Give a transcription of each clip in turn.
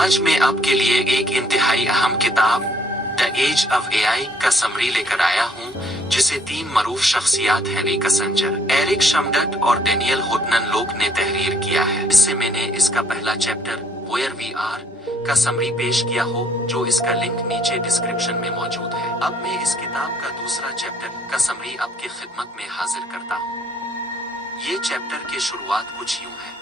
आज मैं आपके लिए एक इंतहाई अहम किताब द एज ऑफ एआई का समरी लेकर आया हूँ, जिसे 3 मरूफ शख्सियात हेनरी किसिंजर, एरिक श्रमडट और डेनियल होटनन-लोक ने तहरीर किया है। इससे मैंने इसका पहला चैप्टर वेयर वी आर का समरी पेश किया हो, जो इसका लिंक नीचे डिस्क्रिप्शन में मौजूद है। अब मैं इस किताब का दूसरा चैप्टर का समरी आपकी खिदमत में हाजिर करता हूँ। ये चैप्टर की शुरुआत कुछ यूं है: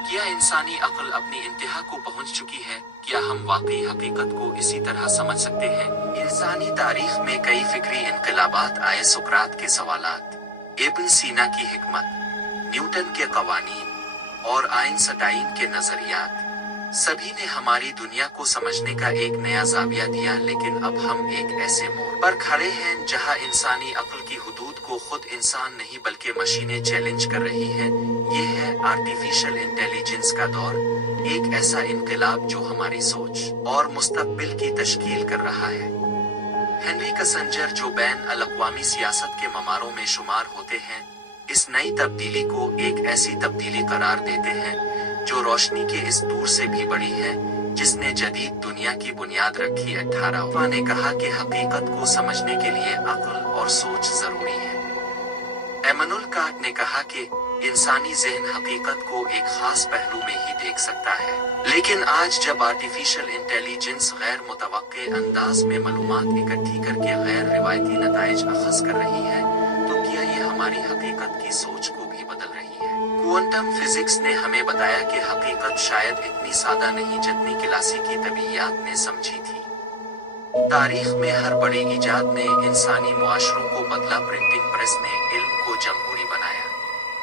क्या इंसानी अक्ल अपनी इंतहा को पहुंच चुकी है? क्या हम वाकई हकीकत को इसी तरह समझ सकते हैं? इंसानी तारीख में कई फिक्री इनकलाबात आए। सुकरात के सवालात, इब्न सीना की हिकमत, न्यूटन के कवानीन और आइंस्टाइन के नजरियात, सभी ने हमारी दुनिया को समझने का एक नया जाविया दिया। लेकिन अब हम एक ऐसे मोड़ पर खड़े हैं जहां इंसानी अक्ल की हुदूद को खुद इंसान नहीं बल्कि मशीनें चैलेंज कर रही हैं। ये है आर्टिफिशियल इंटेलिजेंस का दौर, एक ऐसा इनकलाब जो हमारी सोच और मुस्तकबिल की तश्कील कर रहा है। हेनरी किसिंजर, जो बैन अल-अक़वामी सियासत के ममारों में शुमार होते हैं, इस नई तब्दीली को एक ऐसी तब्दीली करार देते हैं जो रोशनी के इस दूर से भी बड़ी है, जिसने जदीद दुनिया की बुनियाद रखी। 18वां ने कहा कि हकीकत को समझने के लिए अक्ल और सोच जरूरी है। इमानुएल कांट ने कहा कि इंसानी ज़हन हकीकत को एक खास पहलू में ही देख सकता है। लेकिन आज जब आर्टिफिशियल इंटेलिजेंस गैर मुतवक्के अंदाज में मालूमात इकट्ठी करके गैर रिवायती नताइज अखज़ कर रही है, तो क्या ये हमारी हकीकत की सोच को भी बदल रही है? क्वांटम फिजिक्स ने हमें बताया कि हकीकत शायद इतनी सादा नहीं जितनी क्लासिकी तबीयत ने समझी थी। तारीख में हर बड़ी इजाद ने इंसानी मुआशरों को बदला। प्रिंटिंग प्रेस ने इल्म को जमहूरी बनाया,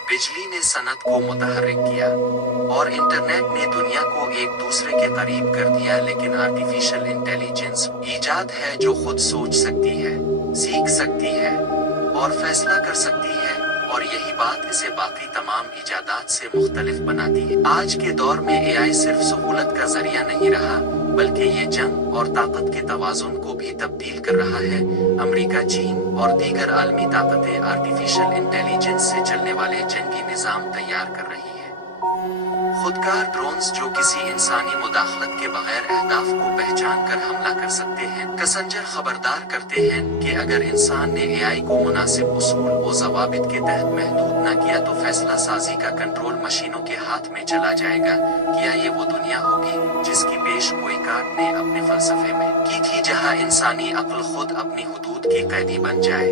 बिजली ने सनत को मुतहर्रिक किया और इंटरनेट ने दुनिया को एक दूसरे के करीब कर दिया। लेकिन आर्टिफिशियल इंटेलिजेंस इजाद है जो खुद सोच सकती है, सीख सकती है और फैसला कर सकती है, और यही बात इसे बाकी तमाम इजादात से मुख्तलिफ बनाती है। आज के दौर में एआई सिर्फ सहूलत का जरिया नहीं रहा, बल्कि ये जंग और ताकत के तवाज़ुन को भी तब्दील कर रहा है। अमेरिका, चीन और दीगर आलमी ताकतें आर्टिफिशियल इंटेलिजेंस से चलने वाले जंगी निज़ाम तैयार कर रही है। खुदकार ड्रोन्स जो किसी इंसानी मुदाखलत के बगैर अहदाफ को पहचान कर हमला कर सकते हैं। किसिंजर खबरदार करते हैं कि अगर इंसान ने एआई को मुनासिब उसूल और ज़वाबित के तहत महदूद न किया तो फैसला साजी का कंट्रोल मशीनों के हाथ में चला जाएगा। क्या ये वो दुनिया होगी जिसकी पेश गोई कांट ने अपने फलसफे में की थी, जहां इंसानी अक्ल खुद अपनी हुदूद की कैदी बन जाए?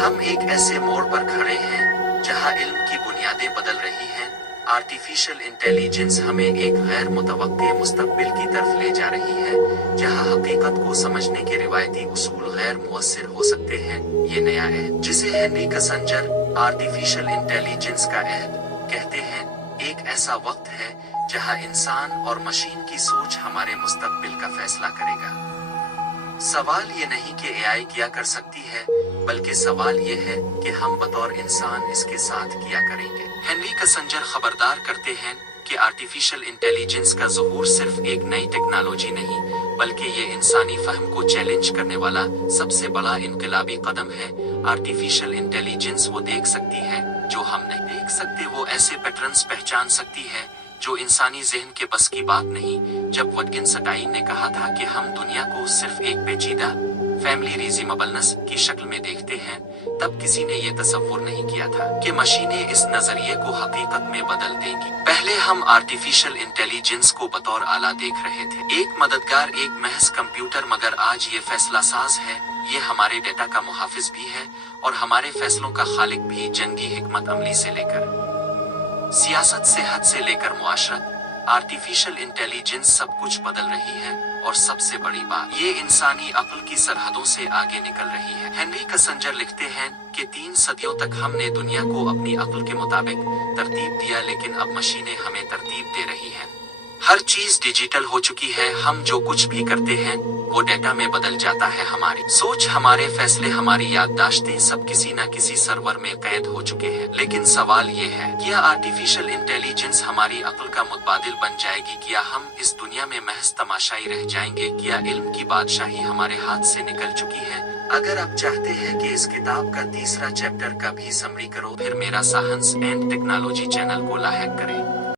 हम एक ऐसे मोड़ पर खड़े हैं जहां इल्म की बुनियादें बदल रही हैं। आर्टिफिशियल इंटेलिजेंस हमें एक गैर मुतवक्के मुस्तकबिल की तरफ ले जा रही है, जहां हकीकत को समझने के रिवायती उसूल गैर मुअस्सिर हो सकते हैं। ये नया है जिसे हेनरी किसिंजर आर्टिफिशियल इंटेलिजेंस का अहद कहते हैं। एक ऐसा वक्त है जहां इंसान और मशीन की सोच हमारे मुस्तकबिल का फैसला करेगा। सवाल ये नहीं कि एआई क्या कर सकती है, बल्कि सवाल ये है कि हम बतौर इंसान इसके साथ क्या करेंगे। हेनरी किसिंजर खबरदार करते हैं कि आर्टिफिशियल इंटेलिजेंस का ज़हूर सिर्फ एक नई टेक्नोलॉजी नहीं, बल्कि ये इंसानी फहम को चैलेंज करने वाला सबसे बड़ा इनकलाबी कदम है। आर्टिफिशियल इंटेलिजेंस वो देख सकती है जो हम नहीं देख सकते। वो ऐसे पैटर्न्स पहचान सकती है जो इंसानी ज़हन के बस की बात नहीं। जब विटगेन्स्टाइन ने कहा था कि हम दुनिया को सिर्फ एक पेचीदा फैमिली रिज़िमबलनेस की शक्ल में देखते हैं, तब किसी ने यह तसव्वुर नहीं किया था कि मशीनें इस नजरिए को हकीकत में बदल देंगी। पहले हम आर्टिफिशियल इंटेलिजेंस को बतौर आला देख रहे थे, एक मददगार, एक महज कंप्यूटर। मगर आज ये फैसला साज है, ये हमारे डेटा का मुहाफिज भी है और हमारे फैसलों का खालिक भी। जंगी हिकमत अमली से लेकर सियासत, सेहत से लेकर मुआशरत, आर्टिफिशियल इंटेलिजेंस सब कुछ बदल रही है। और सबसे बड़ी बात, ये इंसानी अक्ल की सरहदों से आगे निकल रही है। हेनरी किसिंजर लिखते हैं कि 3 सदियों तक हमने दुनिया को अपनी अक्ल के मुताबिक तरतीब दिया, लेकिन अब मशीनें हमें तरतीब दे रही हैं। हर चीज डिजिटल हो चुकी है। हम जो कुछ भी करते हैं वो डेटा में बदल जाता है। हमारी सोच, हमारे फैसले, हमारी याददाश्तें सब किसी न किसी सर्वर में कैद हो चुके हैं। लेकिन सवाल ये है, क्या आर्टिफिशियल इंटेलिजेंस हमारी अक्ल का मुतबादिल बन जाएगी? क्या हम इस दुनिया में महज तमाशाई रह जाएंगे? क्या इल्म की बादशाही हमारे हाथ से निकल चुकी है? अगर आप चाहते हैं कि इस किताब का तीसरा चैप्टर का भी समरी करो, फिर मेरा साइंस एंड टेक्नोलॉजी चैनल को लाइक करें।